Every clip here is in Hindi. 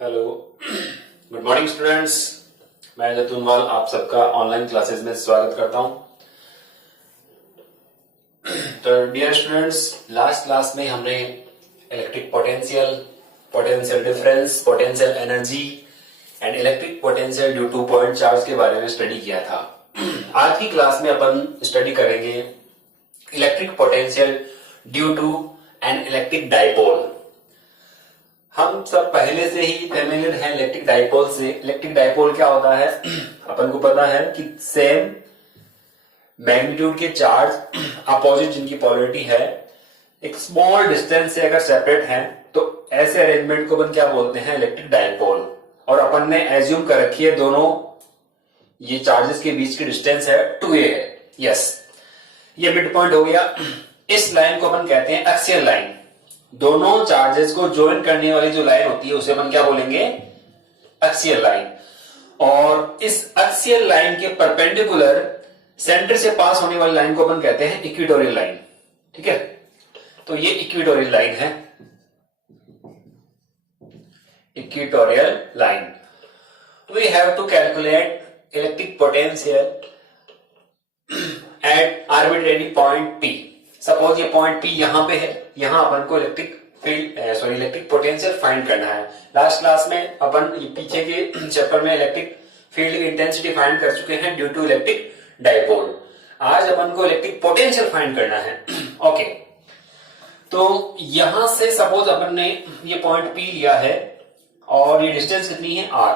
Hello, good morning students. मैं जतुनवाल आप सबका ऑनलाइन क्लासेस में स्वागत करता हूं। तो डियर स्टूडेंट्स, लास्ट क्लास में हमने electric potential, potential difference, potential energy and electric potential due two point charge के बारे में स्टडी किया था। आज की क्लास में अपन स्टडी करेंगे electric potential due to an electric dipole. हम सब पहले से ही फेमिलियर हैं इलेक्ट्रिक डाइपोल से। इलेक्ट्रिक डाइपोल क्या होता है अपन को पता है कि सेम मैग्नीट्यूड के चार्ज अपोजिट जिनकी पोलरिटी है एक स्मॉल डिस्टेंस से अगर सेपरेट हैं तो ऐसे अरेंजमेंट को अपन क्या बोलते हैं, इलेक्ट्रिक डाइपोल। और अपन ने एज्यूम कर रखी है दोनों ये चार्जेस के बीच की डिस्टेंस है 2a है। यस, ये मिड पॉइंट हो गया। इस लाइन को अपन कहते हैं एक्सियल लाइन। दोनों चार्जेस को ज्वाइन करने वाली जो लाइन होती है उसे अपन क्या बोलेंगे, एक्सियल लाइन। और इस एक्सियल लाइन के परपेंडिकुलर सेंटर से पास होने वाली लाइन को अपन कहते हैं इक्वेटोरियल लाइन। ठीक है, तो ये इक्वेटोरियल लाइन है, equatorial line. We have to calculate electric potential at arbitrary point P। Suppose ये पॉइंट P यहां पे है, यहां अपन को इलेक्ट्रिक पोटेंशियल फाइंड करना है। लास्ट क्लास में अपन पीछे के चैप्टर में इलेक्ट्रिक फील्ड की इंटेंसिटी फाइंड कर चुके हैं ड्यू टू इलेक्ट्रिक डाइपोल। आज अपन को इलेक्ट्रिक पोटेंशियल फाइंड करना है। ओके, तो यहां से सपोज अपन ने ये पॉइंट P लिया है और ये डिस्टेंस कितनी है R।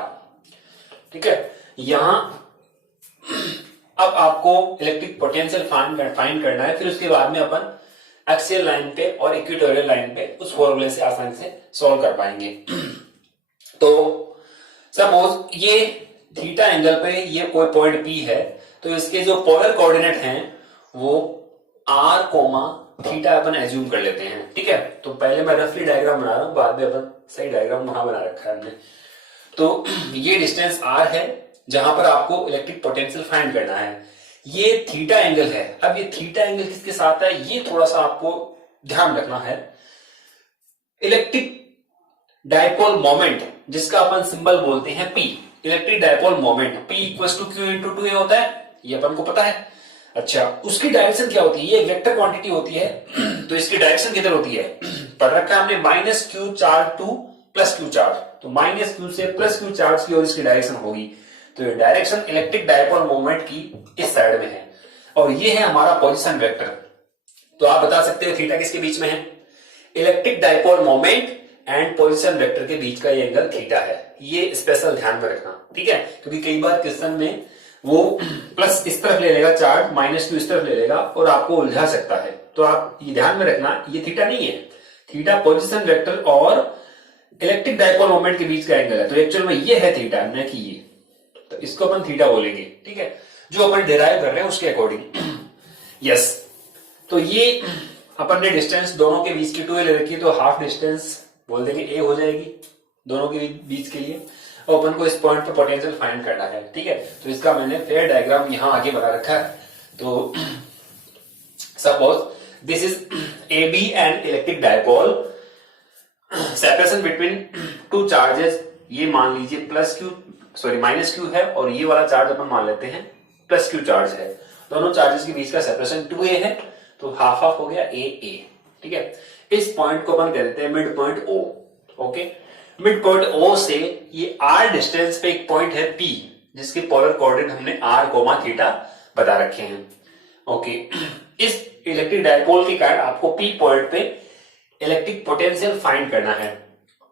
ठीक है, यहां अब आपको इलेक्ट्रिक पोटेंशियल फाइंड करना है। फिर उसके बाद में अपन एक्सियल लाइन पे और इक्वेटोरियल लाइन पे उस फॉर्मूले से आसानी से सॉल्व कर पाएंगे। तो सपोज ये थीटा एंगल पे ये कोई पॉइंट P है, तो इसके जो पोलर कोऑर्डिनेट हैं वो r कोमा थीटा अपन एज्यूम कर लेते हैं। ठीक है, तो पहले मैं रफली डायग्राम बना रहा हूं, बाद में अपन सही डायग्राम वहां बना रखा है हमने। तो ये डिस्टेंस r है जहां पर आपको इलेक्ट्रिक पोटेंशियल फाइंड करना है। ये थीटा एंगल है। अब ये थीटा एंगल किसके साथ है ये थोड़ा सा आपको ध्यान रखना है। इलेक्ट्रिक डाइपोल मोमेंट जिसका अपन सिंबल बोलते हैं P, electric dipole moment P equals to Q into 2a होता है, ये अपन को पता है। अच्छा, उसकी डायरेक्शन क्या होती है, ये वेक्टर क्वांटिटी होती है। तो इसकी डायरेक्शन किधर होती है, पढ़ रखा है हमने, minus Q charge two plus Q charge. तो माइनस Q से प्लस Q चार्ज की और इसकी डायरेक्शन होगी। तो ये डायरेक्शन इलेक्ट्रिक डाइपोल मोमेंट की इस साइड में है और ये है हमारा पोजीशन वेक्टर। तो आप बता सकते हो थीटा किसके बीच में है, electric dipole moment and position vector के बीच का ये एंगल थीटा है। ये स्पेशल ध्यान में रखना, ठीक है, क्योंकि कई बार क्वेश्चन में वो प्लस इस तरफ ले लेगा चार्ज, माइनस Q इस तरफ ले लेगा और आपको उलझा सकता है। तो आप ये ध्यान में रखना, ये थीटा नहीं है, थीटा पोजीशन वेक्टर और इलेक्ट्रिक डाइपोल मोमेंट के बीच का एंगल है। तो एक्चुअल में ये है थीटा, न कि ये। तो इसको अपन थीटा बोलेंगे, ठीक है, जो अपन डिराइव कर रहे हैं उसके अकॉर्डिंग। यस, तो ये अपन ने डिस्टेंस दोनों के बीच की 2a ले रखी है, तो हाफ डिस्टेंस बोल देंगे a हो जाएगी दोनों के बीच के लिए। और अपन को इस पॉइंट पे पोटेंशियल फाइंड करना है। ठीक है, तो इसका मैंने फेयर डायग्राम यहां आगे बना रखा है। तो suppose this is AB and electric dipole, separation between two charges, ये मान लीजिए माइनस Q है और ये वाला चार्ज अपन मान लेते हैं प्लस Q चार्ज है। दोनों चार्जेस के बीच का सेपरेशन 2a है, तो हाफ हाफ हो गया a। ठीक है, इस पॉइंट को अपन कहते हैं mid point O। Okay, mid point O से ये r डिस्टेंस पे एक पॉइंट है P जिसके पोलर कोऑर्डिनेट हमने r कोमा थीटा बता रखे हैं। ओके, इस इलेक्ट्रिक डाइपोल के कारण आपको P पॉइंट पे इलेक्ट्रिक पोटेंशियल फाइंड करना है।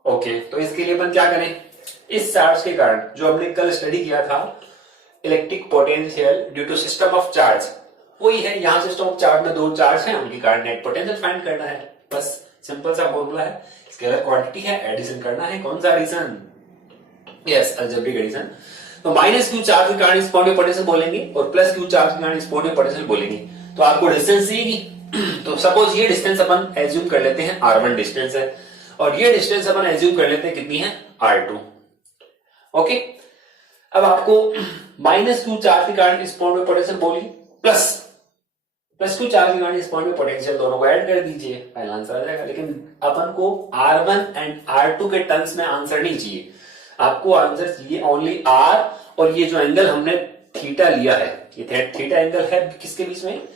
ओके, तो इसके लिए अपन क्या करें, इस चार्ज के कारण जो हमने कल स्टडी किया था electric potential due to system of charge, वही है। यहां सिस्टम ऑफ चार्ज में दो चार्ज हैं, उनके कारण नेट पोटेंशियल फाइंड करना है। बस सिंपल सा फॉर्मूला है। स्केलर क्वांटिटी है, एडिशन करना है। कौन सा एडिशन, यस, अलजेब्रिक एडिशन। तो माइनस Q चार्ज के कारण इस पॉइंट पे पोटेंशियल बोलेंगे और प्लस Q चार्ज के कारण इस पॉइंट पे पोटेंशियल बोलेंगे। तो आपको डिस्टेंस देगी। तो सपोज ये डिस्टेंस अपन एज्यूम कर लेते हैं R1 डिस्टेंस है और ये डिस्टेंस अपन एज्यूम कर लेते हैं कितनी है, R2। ओके, अब आपको माइनस Q चार्ज के कारण इस पॉइंट पे पोटेंशियल बोली, प्लस Q चार्ज के कारण इस पॉइंट पे पोटेंशियल, दोनों को ऐड कर दीजिए, फाइनल आंसर आ जाएगा। लेकिन अपन को R1 एंड R2 के टर्म्स में आंसर नहीं चाहिए, आपको आंसर चाहिए ओनली आर, और ये जो एंगल हमने थीटा लिया है, ये थीटा एंगल है किसके बीच में,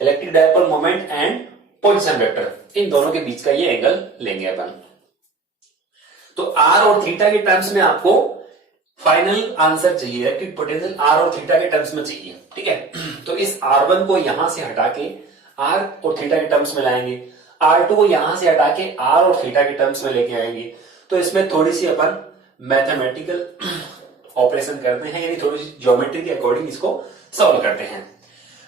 electric dipole moment and position vector, इन दोनों के बीच का ये एंगल लेंगे अपन। तो आर और थीटा के टर्म्स में आपको फाइनल आंसर चाहिए, इलेक्ट्रिक पोटेंशियल आर और थीटा के टर्म्स में चाहिए, ठीक है। तो इस R1 को यहां से हटा के आर और थीटा के टर्म्स में लाएंगे, R2 को यहां से हटा के आर और थीटा के टर्म्स में लेके आएंगे। तो इसमें थोड़ी सी अपन मैथमेटिकल ऑपरेशन करते हैं, यानी थोड़ी सी ज्योमेट्री के अकॉर्डिंग इसको सॉल्व करते हैं।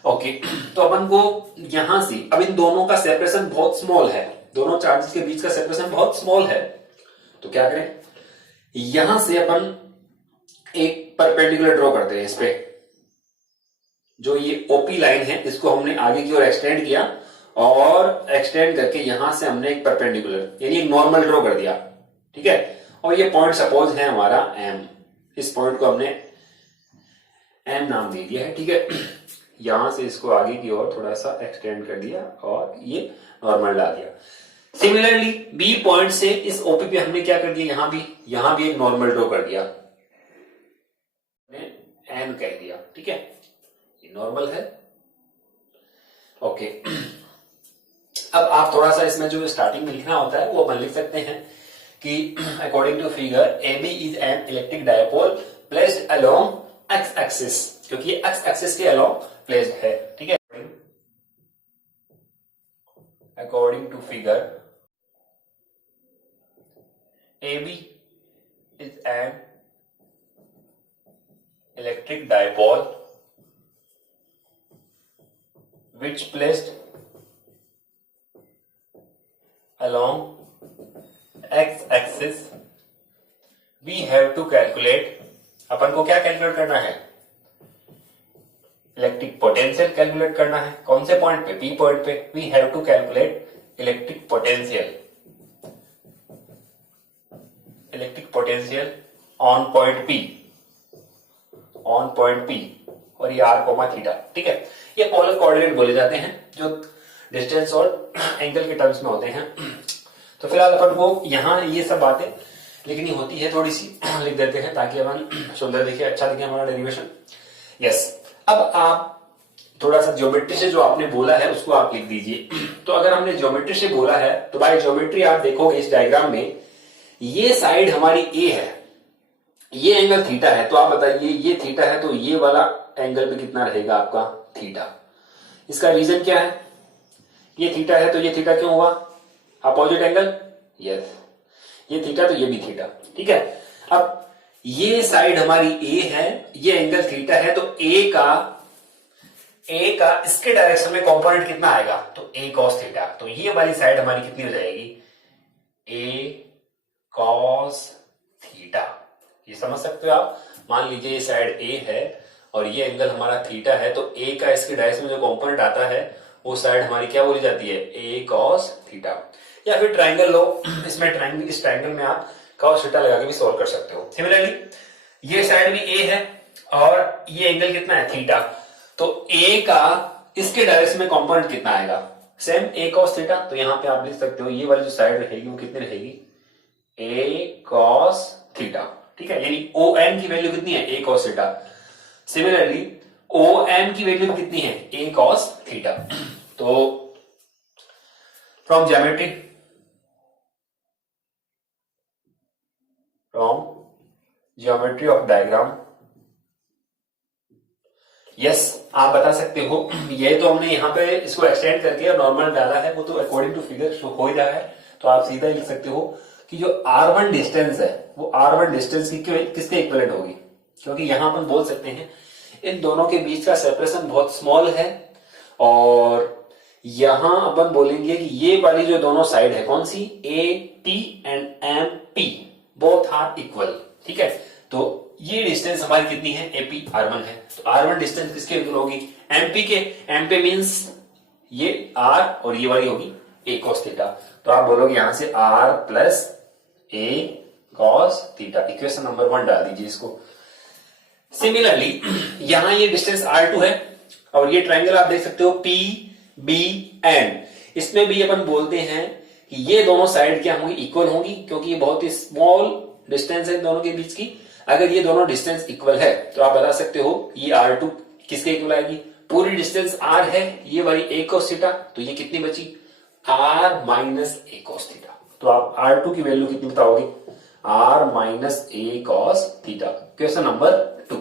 ओके, तो अपन को यहां से अब इन दोनों का सेपरेशन बहुत स्मॉल है, दोनों चार्जेस के बीच का सेपरेशन बहुत स्मॉल है, तो क्या करें, यहां से अपन एक परपेंडिकुलर ड्रॉ करते हैं इस पे, जो ये ओपी लाइन है इसको हमने आगे की ओर एक्सटेंड किया, और एक्सटेंड करके यहां से हमने एक परपेंडिकुलर यानी एक नॉर्मल ड्रॉ कर दिया, ठीक है। और ये पॉइंट सपोज है हमारा एम, इस पॉइंट को हमने एम नाम दे दिया है, ठीक है। यहां से इसको आगे की ओर थोड़ा सा एक्सटेंड कर दिया और ये नॉर्मल डाल दिया। सिमिलरली बी पॉइंट से इस ओपी पे हमने क्या कर दिया, यहां भी एक नॉर्मल ड्रॉ कर दिया, एन कह दिया, ठीक है, ये नॉर्मल है। ओके, अब आप थोड़ा सा इसमें जो स्टार्टिंग में लिखना होता है वो अपन लिख सकते हैं कि according to figure AB is an electric dipole placed along X axis, क्योंकि ये एक्स एक्सिस के अलोंग प्लेस्ड है, ठीक है। According to figure AB is an electric dipole which placed along x axis, we have to calculate, अपन को क्या कैलकुलेट करना है, इलेक्ट्रिक पोटेंशियल कैलकुलेट करना है। कौन से पॉइंट पे, P पॉइंट पे। we have to calculate electric potential on point P, on point P, और ये R कोमा थीटा, ठीक है। ये पोलर कोऑर्डिनेट बोले जाते हैं जो डिस्टेंस और एंगल के टर्म्स में होते हैं। तो फिलहाल अपन को यहाँ ये सब बातें लिखनी होती है, थोड़ी सी लिख देते हैं ताकि अपन सुंदर दिखे, अच्छा दिखे हमारा डेरिवेशन। यस, अब आप थोड़ा सा ज्योमेट्री से जो आपने बोला है उसको आप लिख दीजिए। तो अगर हमने ज्योमेट्री से बोला है तो बाय ज्योमेट्री आप देखोगे इस डायग्राम में ये साइड हमारी A है, ये एंगल थीटा है, तो आप बताइए ये थीटा है तो ये वाला एंगल पे कितना रहेगा आपका थीटा। इसका रीजन क्या है, ये थीटा है तो ये थीटा क्यों हुआ, अपोजिट एंगल, यस, ये थीटा तो ये भी थीटा, ठीक है। अब ये साइड हमारी A है, ये एंगल थीटा है, तो A का इसके डायरेक्शन में कंपोनेंट कितना आएगा, तो A cos थीटा, तो ये वाली साइड हमारी कितनी हो जाएगी, A cos थीटा। ये समझ सकते हो आप। मान लीजिए ये साइड A है और ये एंगल हमारा थीटा है, तो A का इसके डायरेक्शन में जो कंपोनेंट आता है वो साइड हमारी क्या बोली जाती है, A cos थीटा। या फिर ट्राइंगल लो, इसमें ट्राइंगल, इस ट्राइंगल में आप cos थीटा लगा के भी सॉल्व कर सकते हो। सिमिलरली ये साइड भी A है और ये एंगल कितना है, थीटा, तो A का इसके डायरेक्शन में कंपोनेंट कितना आएगा, सेम A cos थीटा। तो यहाँ पे आप लिख सकते हो ये वाली जो साइड रहेगी वो कितनी रहेगी, A cos थीटा, ठीक है। यानी OM की वैल्यू कितनी है, A cos theta. Similarly OM की वैल्यू कितनी है, A cos थीटा। तो from geometry of diagram, yes, आप बता सकते हो ये तो हमने यहाँ पे इसको एक्सटेंड करके नॉर्मल डाला है, वो तो अकॉर्डिंग टू फिगर शो हो ही रहा है, तो आप सीधा ही लिख सकते हो कि जो R1 डिस्टेंस है वो R1 डिस्टेंस की किसके इक्विवेलेंट होगी, क्योंकि यहां अपन बोल सकते हैं इन दोनों के बीच का सेपरेशन बहुत स्मॉल है, और यहां अपन बोलेंगे कि ये वाली जो दोनों साइड है कौन सी, AP and MP both are equal, ठीक है। तो ये डिस्टेंस हमारी कितनी है, AP R1 है, तो R1 डिस्टेंस किसके इक्वल होगी, MP के। MP मींस ये R और ये वाली होगी A cos थीटा, तो आप बोलोगे यहां से R plus A cos theta, equation number 1 डाल दीजिए इसको। सिमिलरली यहां ये डिस्टेंस R2 है और ये ट्राइंगल आप देख सकते हो PBN, इसमें भी अपन बोलते हैं कि ये दोनों साइड क्या होंगी, इक्वल होंगी, क्योंकि ये बहुत ही स्मॉल डिस्टेंस है इन दोनों के बीच की। अगर ये दोनों डिस्टेंस इक्वल है तो आप बता सकते हो ये R2 किसके इक्वल आएगी, पूरी डिस्टेंस R है, ये वाली a cos थीटा, तो ये कितनी बची R minus a cos theta. तो आप R2 की वैल्यू कितनी बताओगे, R minus a cos theta. Question number 2।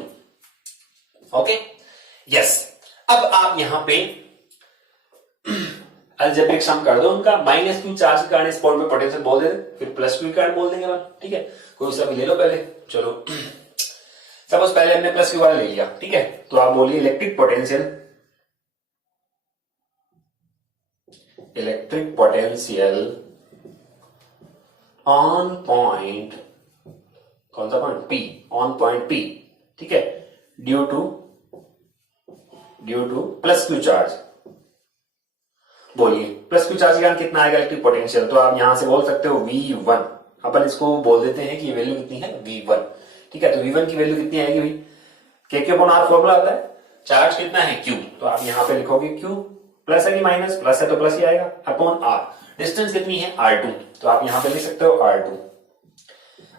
Okay yes. अब आप यहां पे अलजेब्रिक सम कर दो उनका, माइनस क्यू चार्ज के कारण इस पॉइंट में पोटेंशियल बोल देंगे, फिर प्लस क्यू के कारण बोल देंगे। ठीक है, कोई सा भी ले लो पहले। चलो सपोज पहले हमने प्लस क्यू वाला ले लिया, ठीक है, तो आप बोलिए इलेक्ट्रिक पोटेंशियल ऑन पॉइंट, कौन सा point, P, on point P, ठीक है, due two plus Q charge. बोलिए प्लस क्यू चार्ज के कारण कितना आएगा इलेक्ट्रिक पोटेंशियल, तो आप यहां से बोल सकते हो V1। अपन इसको बोल देते हैं कि ये वैल्यू कितनी है, V1। ठीक है, तो V1 की वैल्यू कितनी आएगी भाई, K अपॉन R फॉर्मूला आता है, चार्ज कितना है Q, तो आप यहां पे लिखोगे Q, प्लस है कि माइनस, प्लस है तो प्लस ही आएगा, अपॉन R। डिस्टेंस कितनी है R2, तो आप यहां पे लिख सकते हो R2।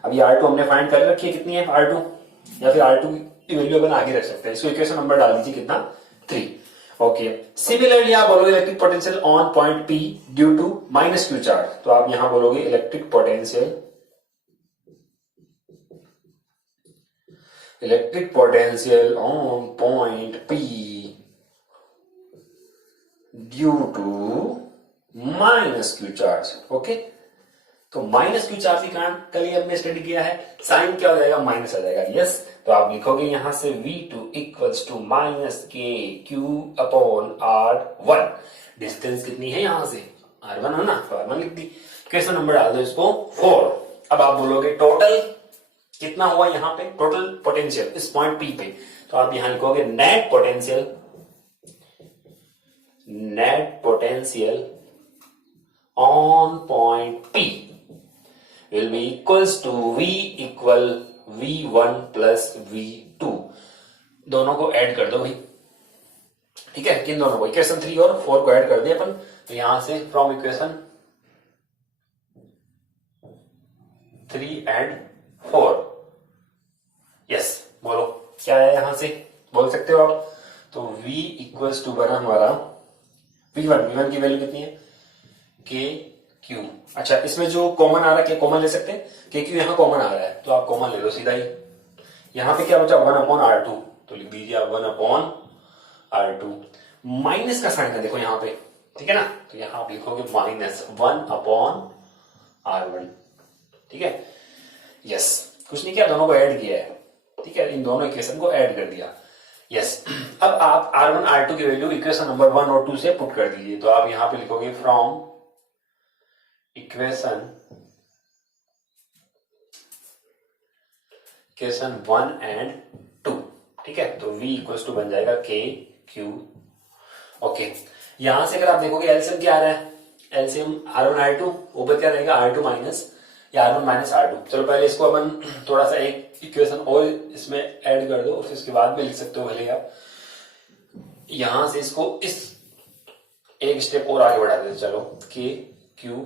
अब ये R2 हमने फाइंड कर रखी है, कितनी है R2, या फिर R2 की वैल्यू अपन आगे रख सकते हैं। इसको इक्वेशन नंबर डाल दीजिए, कितना 3। ओके, सिमिलरली आप बोलोगे electric potential on point P due to minus Q charge, तो आप यहां बोलोगे electric potential on point P due to minus Q charge. Okay, तो माइनस क्यू चार्ज के कारण कल ही हमने स्टडी किया है, साइन क्या हो जाएगा, माइनस आ जाएगा। यस, तो आप लिखोगे यहां से V2 इक्वल्स टू माइनस के क्यू अपॉन R1। डिस्टेंस कितनी है यहां से, R1 है ना, तो R1 लिख दी। क्वेश्चन नंबर डाल दो इसको 4। अब आप बोलोगे टोटल कितना हुआ यहां पे, टोटल पोटेंशियल इस पॉइंट P पे, तो आप यहां लिखोगे net potential on point P will be equals to V equal V1 plus V2। दोनों को ऐड कर दो भाई, ठीक है, किन दोनों को, इक्वेशन 3 और 4 को ऐड कर दिया अपन। तो यहां से फ्रॉम इक्वेशन 3 एंड 4, यस, बोलो क्या है यहां से, बोल सकते हो आप। तो V इक्वल्स टू बना हमारा V1 की वैल्यू कितनी है, KQ। अच्छा, इसमें जो कॉमन आ रहा है, क्या कॉमन ले सकते हैं, KQ यहां कॉमन आ रहा है, तो आप कॉमन ले लो सीधा ही। यहां पे क्या बचा, 1 अपॉन R2, तो लिख दीजिए आप 1 अपॉन R2। माइनस का साइन है देखो यहां पे, ठीक है ना, तो यहां आप लिखोगे माइनस 1 अपॉन R1। ठीक है, यस, कुछ नहीं किया, दोनों को ऐड किया है, ठीक है, इन दोनों इक्वेशन को ऐड कर दिया। यस, अब आप R1 R2 की वैल्यू इक्वेशन नंबर 1 और 2 से पुट कर दीजिए। तो आप यहां पे लिखोगे फ्रॉम इक्वेशन 1 एंड 2, ठीक है, तो V इक्वल्स टू बन जाएगा KQ। ओके, यहां से अगर आप देखोगे एलसीएम क्या आ रहा है, एलसीएम R1 R2, ऊपर क्या रहेगा R2 माइनस या R1 माइनस R2। चलो पहले इसको अपन थोड़ा सा एक इक्वेशन और इसमें ऐड कर दो, और फिर उसके बाद में लिख सकते हो भले आप। यहां से इसको इस एक स्टेप और आगे बढ़ा देते, चलो KQ,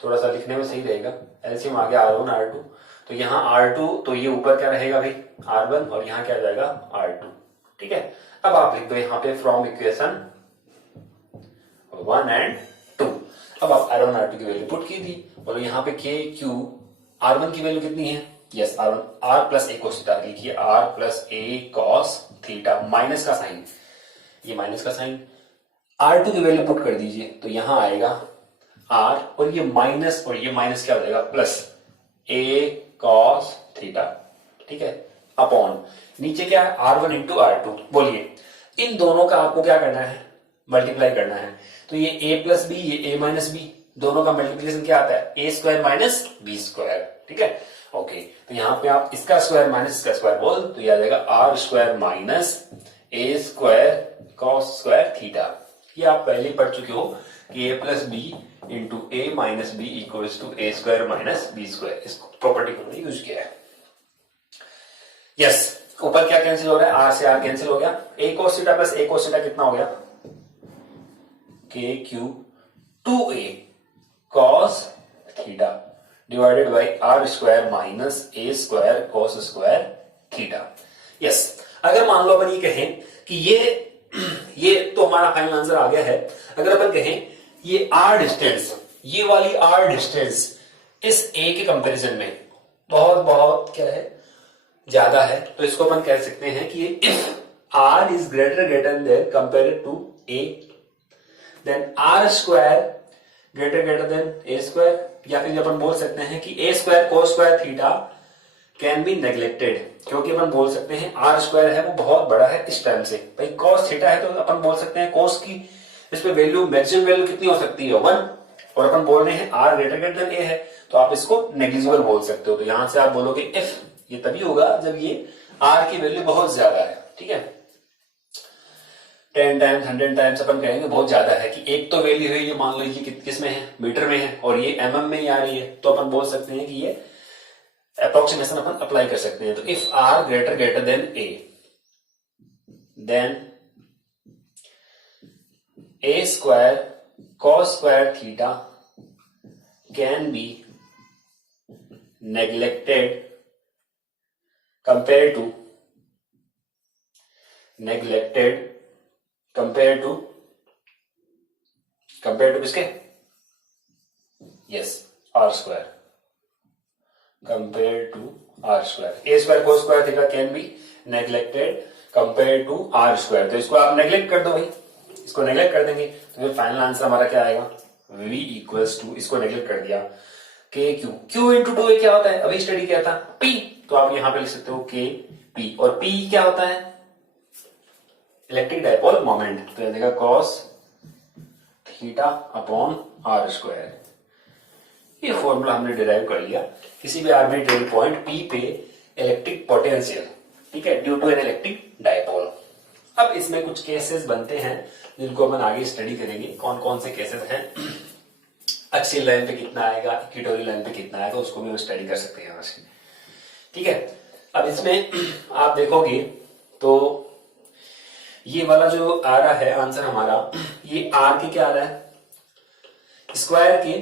थोड़ा सा लिखने में सही रहेगा, एलसीएम आ गया R1 R2, तो यहाँ R2, तो ये ऊपर क्या रहेगा भाई R1, और यहाँ क्या जाएगा R2। ठीक है, अब आप लिख दो यहाँ पे फ्रॉम इक्वेशन 1 एंड 2। अब आप R1 R2 की वैल्यू पुट की थी, बोलो यहाँ पे KQ, R1 की वैल्यू कितनी है, yes R1, R plus A cos theta लिखिए, R प्लस ए कॉस थीटा, माइनस का साइन, ये माइनस का साइन, R2 की वैल्यू पुट कर दीजिए, तो यहां आएगा R, और ये माइनस क्या हो जाएगा, प्लस ए कॉस थीटा। ठीक है, अपॉन नीचे क्या है R1 इंटू R2। बोलिए इन दोनों का आपको क्या करना है, मल्टीप्लाई करना है। तो ये a प्लस बी, ये a माइनस बी, दोनों का मल्टीप्लीकेशन क्या आता है, a square minus B square. ठीक है, ओके, तो यहां पे आप इसका स्क्वायर माइनस इसका स्क्वायर बोल, तो ये आ जाएगा R square minus a square cos square theta. ये आप पहले ही पढ़ चुके हो कि a plus B into A minus B equals to A square minus B square, इस प्रॉपर्टी को हमने यूज किया है। यस, ऊपर क्या कैंसिल हो रहा है, आर से आर कैंसिल हो गया, A cos theta plus A cos theta कितना हो गया, K Q 2a cos theta. Divided by R square minus A square cos square theta. Yes, अगर मान लो अपन ये कहें कि ये तो हमारा फाइनल आंसर आ गया है। अगर अपन कहें ये आर डिस्टेंस, ये वाली आर डिस्टेंस इस ए के कंपैरिजन में बहुत बहुत क्या है, ज्यादा है, तो इसको अपन कह सकते हैं कि if r is greater than compare to a then r square greater than a square, या फिर अपन बोल सकते हैं कि a square cos square theta can be neglected, क्योंकि अपन बोल सकते हैं आर स्क्वायर है वो बहुत बड़ा है इस टाइम से। भाई कॉस थीटा है तो अपन बोल सकते हैं कॉस की इस पे वैल्यू, मैक्सिमम वैल्यू कितनी हो सकती है 1, और अपन बोल रहे हैं आर ग्रेटर देन ए है तो आप इसको नेग्लिजिबल बोल सकते हो। तो यहां से आप बोलोगे इफ, ये तभी होगा जब ये आर की वैल्यू बहुत ज्यादा है। ठीक है, 10 टाइम्स 100 टाइम्स अपन कहेंगे बहुत ज्यादा है कि एक तो वैल्यू है ये मान लीजिए किस में है, मीटर में है, और ये mm में ही आ रही है, तो अपन बोल सकते हैं कि ये अप्रोक्सीमेशन अपन अप्लाई कर सकते हैं। तो if r greater than a then a square cos square theta can be neglected compare to किसके, yes r square, compare to r square. A square cos square theta can be neglected compare to r square. तो इसको आप नेग्लेक्ट कर दो भाई, इसको नेग्लेक्ट कर देंगे तो फिर फाइनल आंसर हमारा क्या आएगा, v इक्वल्स टू, इसको नेग्लेक्ट कर दिया, के क्यू, क्यू इंटू टू ए क्या होता है, अभी स्टडी किया था p, तो आप यहां पे लिख सकते हो के पी, और p क्या होता है, इलेक्ट्रिक डायपोल मोमेंट, तो देगा cos theta upon R square. ये फॉर्मूला हमने डिराइव कर लिया किसी भी आर्बिट्रेरी पॉइंट P पे इलेक्ट्रिक पोटेंशियल, ठीक है, due to an electric dipole. अब इसमें कुछ केसेस बनते हैं जिनको अपन आगे स्टडी करेंगे, कौन कौन से केसेस हैं, एक्सियल लाइन पे कितना आएगा, इक्वेटोरियल लाइन पे कितना आएगा, उसको भी हम स्टडी कर सकते हैं यहाँ से। ठीक है, अब इसमें आप देखोगे तो ये वाला जो आ रहा है आंसर हमारा, ये आर के क्या आ रहा है, स्क्वायर के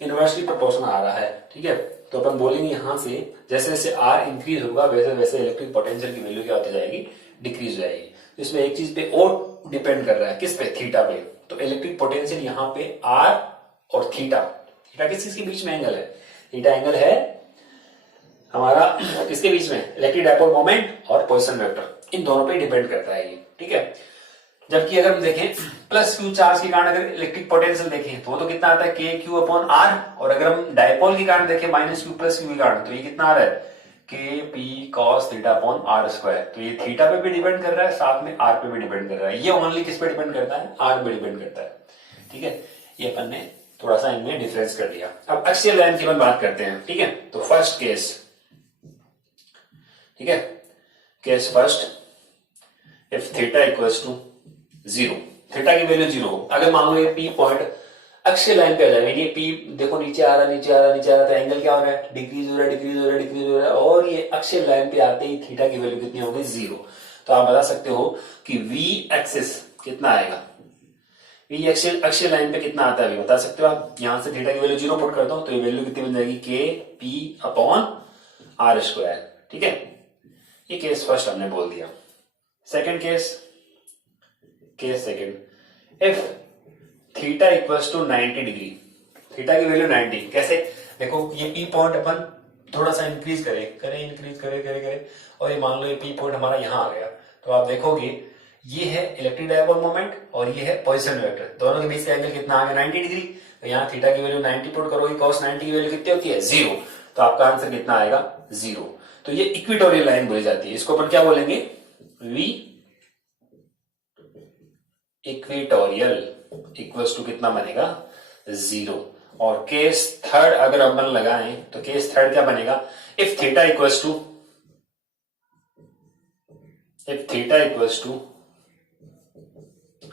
इनवर्सली प्रोपोर्शनल आ रहा है। ठीक है, तो अपन बोलेंगे यहां से जैसे जैसे आर इंक्रीज होगा वैसे वैसे इलेक्ट्रिक पोटेंशियल की वैल्यू क्या होती जाएगी, डिक्रीज हो जाएगी। तो इसमें एक चीज पे और डिपेंड कर रहा है, किस पे, थीटा पे। तो इलेक्ट्रिक पोटेंशियल यहाँ पे आर और थीटा, थीटा किस चीज के बीच में एंगल है, थीटा एंगल है हमारा किसके बीच में, इलेक्ट्रिक डायपोल मोमेंट और पोजीशन वेक्टर, इन दोनों पे डिपेंड करता है ये। ठीक है, जबकि अगर हम देखें प्लस क्यू चार्ज के कारण अगर इलेक्ट्रिक पोटेंशियल देखें तो वो तो कितना आता है, के क्यू अपॉन आर, और अगर हम डायपोल के कारण देखें माइनस क्यू प्लस क्यू के कारण, तो ये कितना आ रहा है, K P cos theta upon R square. तो ये थीटा पे भी डिपेंड कर रहा है, साथ में आर पे भी डिपेंड कर रहा है। ये ओनली किस पे डिपेंड करता है, आर पे डिपेंड करता है। ठीक है, ये अपन ने थोड़ा सा इनमें डिफरेंस कर दिया। अब एक्सियल लाइन की अपन बात करते हैं। ठीक है, तो फर्स्ट केस, ठीक है, case first, if theta equals to 0, theta की वैल्यू 0 हो, अगर मान लो ये पी पॉइंट एक्सियल लाइन पे आ जाएगा, ये पी देखो नीचे आ रहा नीचे आ रहा नीचे आ रहा, तो एंगल क्या हो रहा है, डिक्रीज हो रहा है डिक्रीज हो रहा है डिक्रीज हो रहा है, और ये एक्सियल लाइन पे आते ही थीटा की वैल्यू कितनी हो गई, 0। तो आप बता सकते हो कि वी एक्सिस कितना आएगा, वी एक्सियल लाइन पे कितना आता है, बता सकते हो आप। यहां से थीटा की वैल्यू 0 पुट कर दो तो ये वैल्यू कितनी बन जाएगी, के पी अपॉन आर स्क्वायर। ठीक है, ये केस फर्स्ट हमने बोल दिया। Second case second, if theta equals to 90 degree, theta की वैल्यू 90, कैसे, देखो ये पी पॉइंट अपन थोड़ा सा इंक्रीज करे और ये मान लो ये पी पॉइंट हमारा यहां आ गया, तो आप देखोगे ये है इलेक्ट्रिक डायपोल मोमेंट और ये है पोजीशन वेक्टर, दोनों के बीच का एंगल कितना आ गया, 90 डिग्री। तो यहाँ थीटा की वैल्यू 90 पुट करोगे, cos 90 की वैल्यू कितनी होती है, 0। तो आपका आंसर कितना आएगा, 0। तो ये इक्वेटोरियल लाइन बोली जाती है, इसको अपन क्या बोलेंगे, वी इक्वेटोरियल इक्वल्स टू कितना बनेगा, 0। और केस थर्ड अगर अपन लगाएं तो केस थर्ड क्या बनेगा, if theta equals to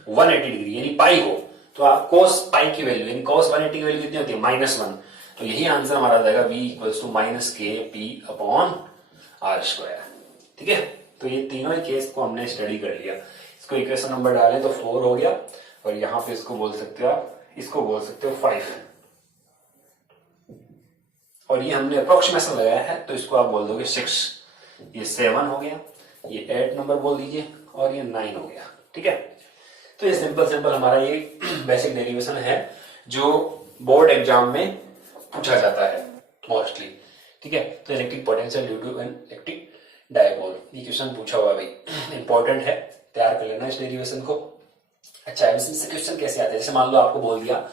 180 degree यानी पाई हो, तो आप cos पाई की वैल्यू यानी cos 180 की वैल्यू कितनी होती है, -1। तो यही आंसर हमारा आ जाएगा, v इक्वल्स टू माइनस के पी अपॉन आर स्क्वायर। ठीक है, तो ये तीनों ही केस को हमने स्टडी कर लिया। इसको इक्वेशन नंबर डालें तो 4 हो गया, और यहां पे इसको बोल सकते हो आप, इसको बोल सकते हो 5, और ये हमने अप्रोक्सीमेशन लगाया है, तो इसको आप बोल दोगे 6, ये 7 हो गया, ये 8 नंबर बोल दीजिए, और ये 9 हो गया। ठीक है, तो ये सिंपल हमारा ये बेसिक डेरिवेशन है जो बोर्ड एग्जाम में पूछा जाता है मोस्टली। ठीक है, तो electric potential due to an electric dipole, ये क्वेश्चन पूछा हुआ भाई, इंपॉर्टेंट है, तैयार कर लेना इस डेरिवेशन को। अच्छा, इससे क्वेश्चन कैसे आते हैं? जैसे मान लो आपको बोल दिया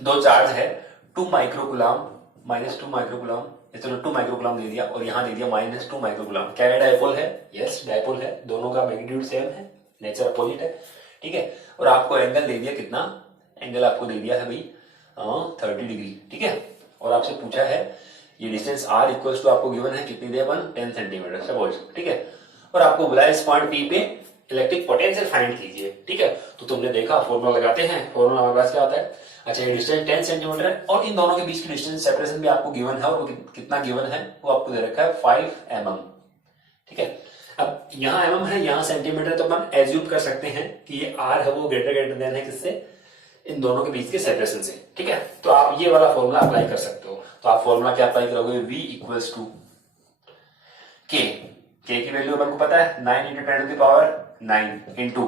दो चार्ज है 2 माइक्रोकुलाम -2 माइक्रोकुलाम, चलो 2 माइक्रोकुलाम दे दिया और यहाँ दे दिया -2 माइक्रोकुलाम, क्या ये डायपोल है? यस डायपोल है, दोनों का मैग्नीट्यूड सेम है, नेचर अपोजिट है। ठीक है, और आपको एंगल दे दिया कितना? एंगल आपको दे दिया है भाई 30 डिग्री। ठीक है, और आपसे पूछा है ये डिस्टेंस r इक्वल्स टू आपको गिवन है कितनी दे 10 सेंटीमीटर सपोज। ठीक है, और आपको बुलाया इस पॉइंट P पे इलेक्ट्रिक पोटेंशियल फाइंड कीजिए। ठीक है, तो तुमने देखा फॉर्मूला लगाते हैं, फॉर्मूला हमारे पास क्या होता है? अच्छा, ये डिस्टेंस 10 सेंटीमीटर है और इन दोनों के बीच की डिस्टेंस सेपरेशन भी आपको गिवन है, और वो कितना गिवन है वो आपको दे रखा है 5 mm। ठीक है, अब यहाँ mm है, यहाँ सेंटीमीटर, तो अपन एज्यूम कर सकते हैं कि ये r है वो ग्रेटर देन है किससे? इन दोनों के बीच के सेपरेशन से। ठीक है, तो आप ये वाला फॉर्मूला अप्लाई कर सकते हो। तो आप फॉर्मूला क्या अप्लाई करोगे? v equals to k, k की वैल्यू अपन को पता है 9 into 10 to the power 9 into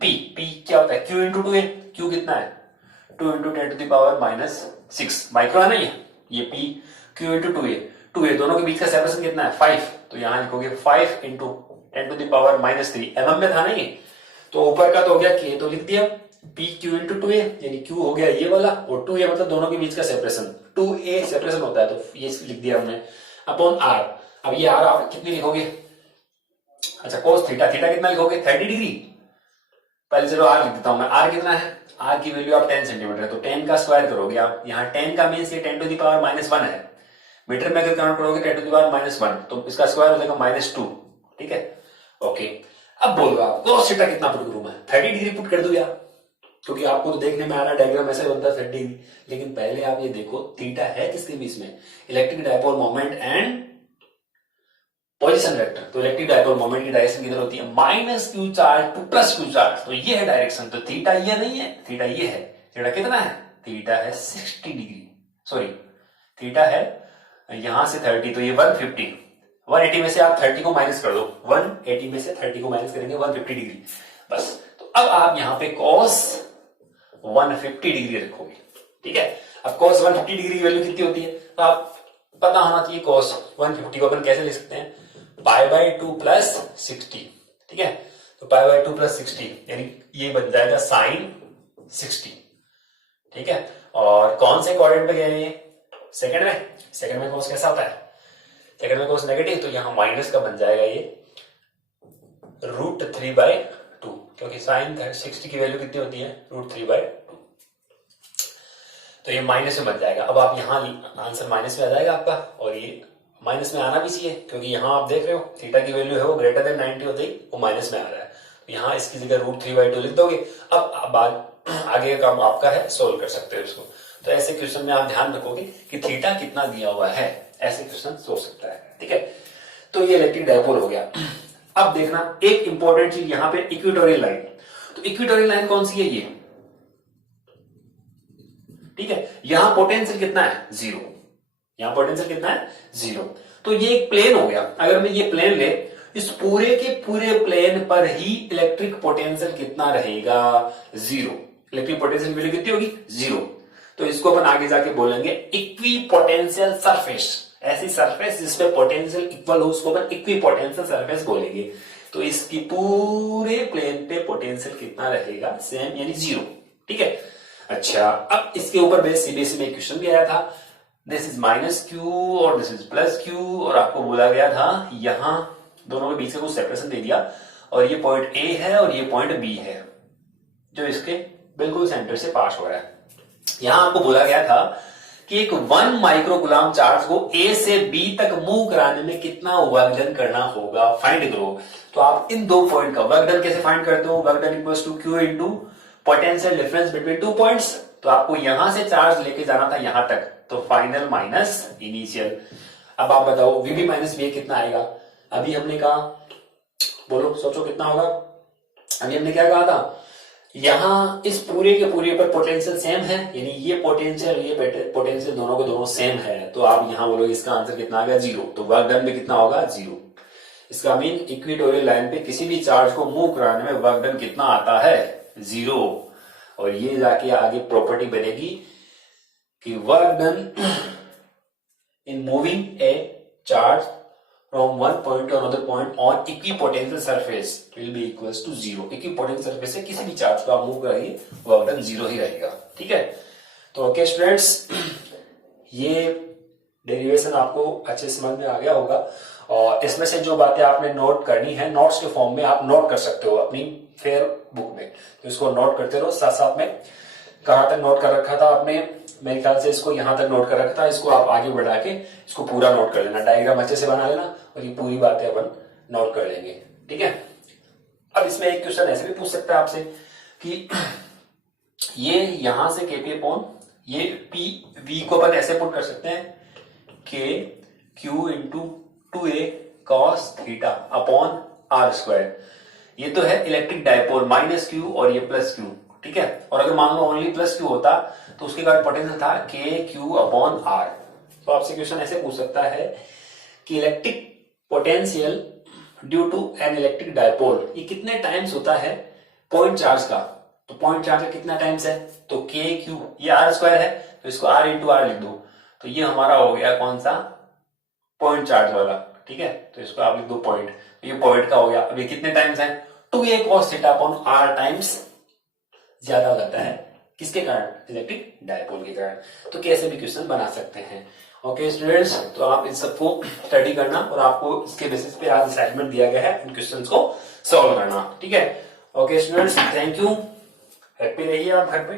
p, p क्या होता है? q इंटू 2a, q कितना है? 2 into 10 to the power -6 micro है ना ये p, q इंटू 2a दोनों के बीच का सेपरेशन कितना है? 5, तो यहां लिखोगे 5 into 10 to the power -3 mm में था ना ये, तो ऊपर का तो हो गया k, तो लिख दिया p q इंटू 2a, यानी q हो गया ये वाला, और 2a मतलब दोनों के बीच का सेपरेशन, 2a सेपरेशन होता है, तो ये लिख दिया हमने अपॉन r। अब ये r आप कितनी लिखोगे? अच्छा, cos थीटा, थीटा कितना लिखोगे? 30 डिग्री। पहले चलो r लिख देता हूं मैं, r कितना है? r की वैल्यू आप 10 सेंटीमीटर है, तो 10 का स्क्वायर करोगे आप, यहाँ 10 का मीन्स ये 10 टू द पावर -1 है, मीटर में अगर काउंट करोगे 10 टू द पावर -1, तो इसका स्क्वायर हो जाएगा -2। ठीक है, ओके। अब बोलो आप cos थीटा कितना पुट करूं मैं? 30 डिग्री पुट कर दूं यार, क्योंकि आपको तो देखने में आ रहा डायग्राम ऐसे बनता है 30 डिग्री, लेकिन पहले आप ये देखो थीटा है किसके बीच में? Electric dipole moment and position vector. तो इलेक्ट्रिक डायपोल मोमेंट की डायरेक्शन किधर होती है? -q charge to +q charge, तो ये है डायरेक्शन, तो थीटा ये नहीं है, थीटा ये है। थीटा कितना है? थीटा है 60 डिग्री, सॉरी थीटा है यहां से 30, तो ये 150, 180 में से आप 30 को माइनस कर दो, 180 में से 30 को माइनस करेंगे 150 डिग्री बस। तो अब आप यहाँ पे cos 150 डिग्री रखोगे। ठीक है, अब cos 150 डिग्री की वैल्यू कितनी होती है? तो आप पता होना चाहिए cos 150 को अपन कैसे लिख सकते हैं? π/2 + 60। ठीक है, तो π/2 + 60 यानी ये बन जाएगा sin 60। ठीक है, और कौन से क्वाड्रेंट में गए ये? सेकंड में। सेकंड में cos कैसा होता है? सेकंड में cos नेगेटिव, तो यहाँ माइनस का बन जाएगा ये √3/2, क्योंकि sin 60 की वैल्यू कितनी होती है? √3/2, तो ये माइनस में बन जाएगा। अब आप यहाँ आंसर माइनस में आ जाएगा आपका, और ये माइनस में आना भी चाहिए, क्योंकि यहाँ आप देख रहे हो थीटा की वैल्यू है वो ग्रेटर देन 90 होते ही वो माइनस में आ रहा है, तो यहाँ इसकी जगह √3/2 लिख दोगे। अब आगे का काम आपका है, सोल्व कर सकते हो इसको। तो ऐसे क्वेश्चन में आप ध्यान रखोगे कि थीटा कितना दिया हुआ है, ऐसे क्वेश्चन सोच सकता है। ठीक है, तो ये इलेक्ट्रिक डायपोल हो गया। अब देखना एक इंपॉर्टेंट चीज यहाँ पे, इक्वेटोरियल लाइन। तो इक्वेटोरियल लाइन कौन सी है? ये। ठीक है, यहां पोटेंशियल कितना है? 0। यहां पोटेंशियल कितना है? 0। तो ये एक प्लेन हो गया। अगर मैं ये प्लेन ले, इस पूरे के पूरे प्लेन पर ही इलेक्ट्रिक पोटेंशियल कितना रहेगा? 0। इलेक्ट्रिक पोटेंशियल वैल्यू कितनी होगी? 0। तो इसको अपन आगे जाके बोलेंगे इक्वी पोटेंशियल सरफेस। ऐसी सरफेस जिसपे पोटेंशियल इक्वल हो उसको अपन इक्वी पोटेंशियल सरफेस बोलेंगे। तो इसकी पूरे प्लेन पे पोटेंशियल कितना रहेगा? सेम, यानी 0। ठीक है, अच्छा अब इसके ऊपर बेस सीबीएसई में क्वेश्चन भी आया था, दिस इज -q और दिस इज +q, और आपको बोला गया था यहां दोनों के बीच से कुछ सेपरेशन दे दिया, और ये पॉइंट A है और ये पॉइंट B है जो इसके बिल्कुल सेंटर से पास हो रहा है। यहां आपको बोला गया था कि एक 1 माइक्रोकुलाम चार्ज को A से B तक मूव कराने में कितना वर्क डन करना होगा, फाइंड करो। तो आप इन दो पॉइंट का वर्क डन कैसे फाइंड करते हो? Work done equals to Q into potential difference between 2 points. तो आपको यहां से चार्ज लेके जाना था यहां तक, तो फाइनल माइनस इनिशियल। अब आप बताओ VB माइनस VA कितना आएगा? अभी हमने कहा, बोलो सोचो कितना होगा? अभी हमने क्या कहा था? यहाँ इस पूरे के पूरे पर पोटेंशियल सेम है, यानी ये पोटेंशियल दोनों के दोनों सेम है, तो आप यहाँ बोलोगे इसका आंसर कितना आ गया 0, तो वर्क डन में कितना होगा 0। इसका मीन इक्वेटोरियल लाइन पे किसी भी चार्ज को मूव कराने में वर्क डन कितना आता है 0। और ये जाके आगे प्रॉपर्टी बनेगी कि work done in moving A charge from one point to another point on equipotential surface will be equals to 0। Equipotential surface से किसी भी चार्ज को आप मूव कराइए वर्क डन 0 ही रहेगा। ठीक है, तो ओके स्टूडेंट्स, ये डेरिवेशन आपको अच्छे समझ में आ गया होगा, और इसमें से जो बातें आपने नोट करनी है नोट्स के फॉर्म में आप नोट कर सकते हो अपनी फेयर बुक में, तो इसको नोट करते रहो। साथ साथ में कहाँ तक नोट कर रखा था आपने, मेरे ख्याल से इसको यहाँ तक नोट कर रखा था, इसको आप आगे बढ़ा के इसको पूरा नोट कर लेना, डायग्राम अच्छे से बना लेना और ये पूरी बातें अपन नोट कर लेंगे। ठीक है, अब इसमें एक क्वेश्चन ऐसे भी पूछ सकता है आपसे कि ये यहां से के पी अपॉन ये पी वी को अपन ऐसे पुट कर सकते हैं K Q into 2a cos theta upon R square. ये तो है इलेक्ट्रिक डायपोल माइनस क्यू और ये प्लस क्यू। ठीक है, और अगर मान लो ओनली प्लस क्यू होता तो उसके बाद पोटेंशियल था के क्यू अपॉन आर। तो आपसे क्वेश्चन ऐसे पूछ सकता है कि electric potential due to an electric dipole ये कितने टाइम्स होता है पॉइंट चार्ज का। तो पॉइंट चार्ज का कितना टाइम्स है, तो के क्यू, ये आर स्क्वायर है तो इसको आर इंटू आर लिख दो, तो ये हमारा हो गया कौन सा पॉइंट चार्ज वाला। ठीक है, तो इसको आप लिख दो पॉइंट, तो ये पॉइंट का हो गया। अब ये कितने टाइम्स है, 2a cos theta upon R times ज्यादा हो जाता है किसके कारण, इलेक्ट्रिक डायपोल के कारण। तो कैसे भी क्वेश्चन बना सकते हैं। ओके स्टूडेंट्स, तो आप इन सबको स्टडी करना और आपको इसके बेसिस पे आज असाइनमेंट दिया गया है, इन क्वेश्चंस को सॉल्व करना। ठीक है, okay students, thank you, happy रहिए आप घर पे।